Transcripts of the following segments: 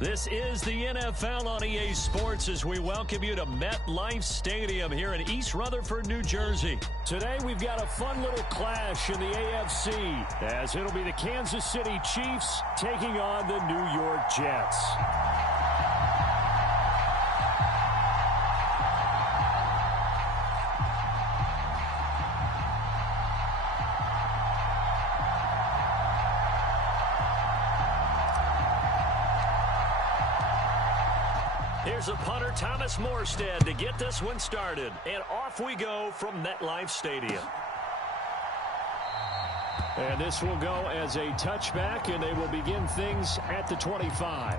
This is the NFL on EA Sports as we welcome you to MetLife Stadium here in East Rutherford, New Jersey. Today we've got a fun little clash in the AFC as it'll be the Kansas City Chiefs taking on the New York Jets. Here's a punter, Thomas Morstead, to get this one started. And off we go from MetLife Stadium. And this will go as a touchback, and they will begin things at the 25.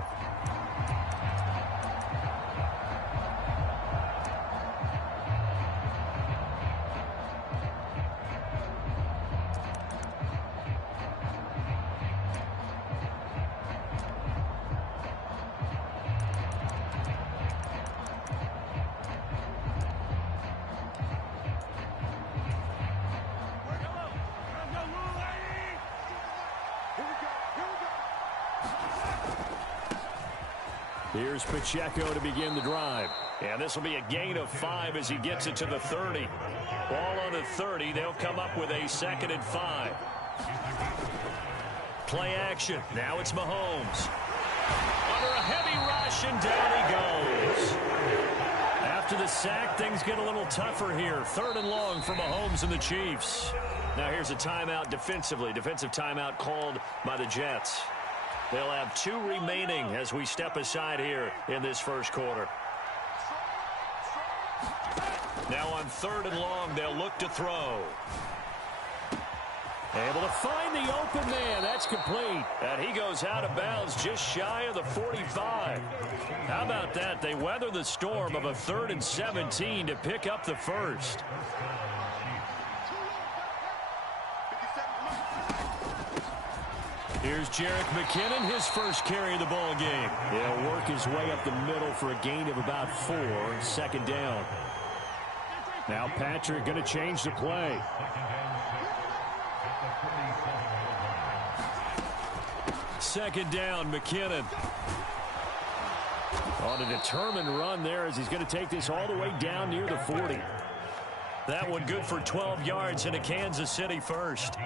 Here's Pacheco to begin the drive. And this will be a gain of 5 as he gets it to the 30. Ball on the 30. They'll come up with a 2nd and 5. Play action. Now it's Mahomes. Under a heavy rush, and down he goes. After the sack, things get a little tougher here. 3rd and long for Mahomes and the Chiefs. Now here's a timeout defensively. Defensive timeout called by the Jets. They'll have 2 remaining as we step aside here in this first quarter. Now on 3rd and long, they'll look to throw. Able to find the open man. That's complete. And he goes out of bounds just shy of the 45. How about that? They weather the storm of a 3rd and 17 to pick up the first. Here's Jerick McKinnon, his first carry of the ball game. He'll work his way up the middle for a gain of about 4, 2nd down. Now Patrick going to change the play. Second down, McKinnon. On a determined run there as he's going to take this all the way down near the 40. That one good for 12 yards and a Kansas City first.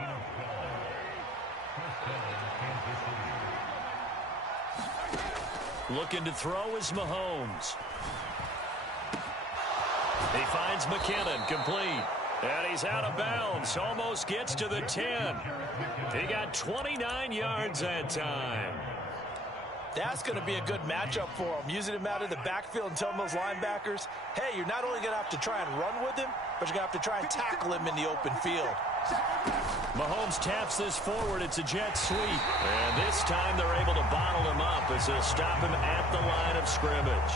Looking to throw is Mahomes. He finds McKinnon, complete. And he's out of bounds, almost gets to the 10. He got 29 yards that time. That's going to be a good matchup for him. Using him out of the backfield and telling those linebackers, hey, you're not only going to have to try and run with him, but you're going to have to try and tackle him in the open field. Mahomes taps this forward. It's a jet sweep. And this time they're able to bottle him up as they'll stop him at the line of scrimmage.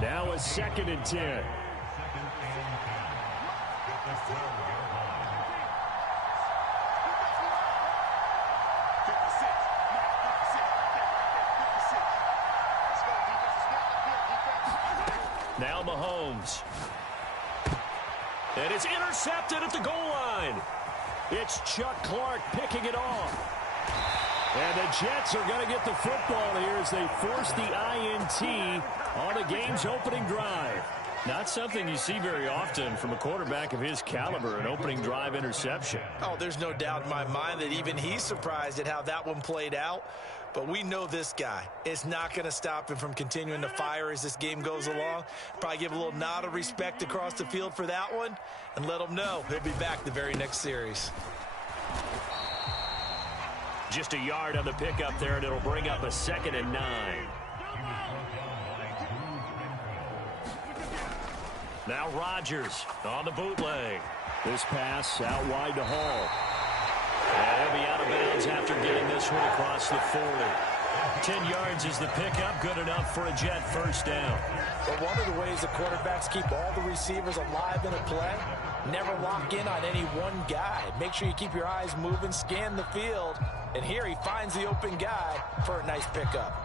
Now a 2nd and 10. Now Mahomes. And it's intercepted at the goal line. It's Chuck Clark picking it off. And the Jets are going to get the football here as they force the INT on the game's opening drive. Not something you see very often from a quarterback of his caliber, an opening drive interception. Oh, there's no doubt in my mind that even he's surprised at how that one played out. But we know this guy. It's not going to stop him from continuing to fire as this game goes along. Probably give a little nod of respect across the field for that one and let him know he'll be back the very next series. Just a yard on the pickup there, and it'll bring up a 2nd and 9. Now Rodgers on the bootleg. This pass out wide to Hall. And he'll be out of bounds after getting this one across the 40. 10 yards is the pickup, good enough for a Jet first down. But one of the ways the quarterbacks keep all the receivers alive in a play, never lock in on any one guy. Make sure you keep your eyes moving, scan the field, and here he finds the open guy for a nice pickup.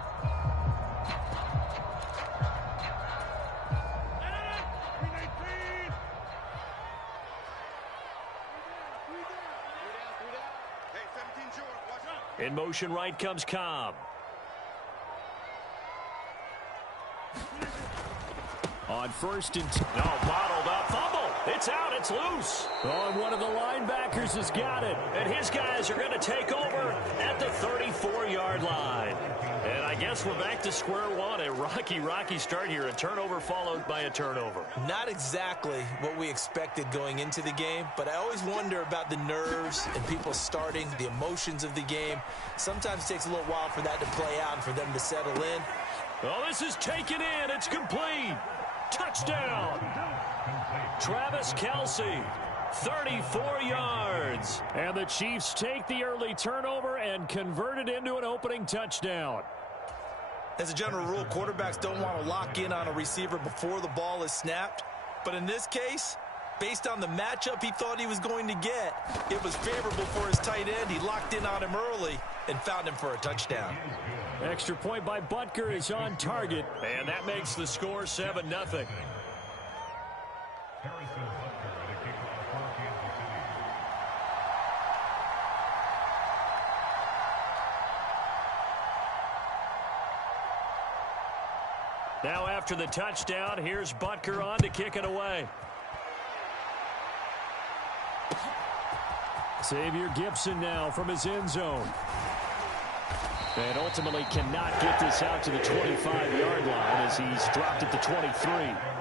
In motion right comes Cobb. On first and bottled up. Fumble. It's out. It's loose. Oh, and one of the linebackers has got it. And his guys are going to take over at the 34-yard line. And I guess we're back to square one. A rocky start here. A turnover followed by a turnover. Not exactly what we expected going into the game, but I always wonder about the nerves and people starting, the emotions of the game. Sometimes it takes a little while for that to play out and for them to settle in. Oh, this is taken in. It's complete. Touchdown. Travis Kelce, 34 yards. And the Chiefs take the early turnover and convert it into an opening touchdown. As a general rule, quarterbacks don't want to lock in on a receiver before the ball is snapped. But in this case, based on the matchup he thought he was going to get, it was favorable for his tight end. He locked in on him early and found him for a touchdown. Extra point by Butker is on target, and that makes the score 7-0. Now after the touchdown, here's Butker on to kick it away. Xavier Gibson now from his end zone. And ultimately cannot get this out to the 25-yard line as he's dropped at the 23.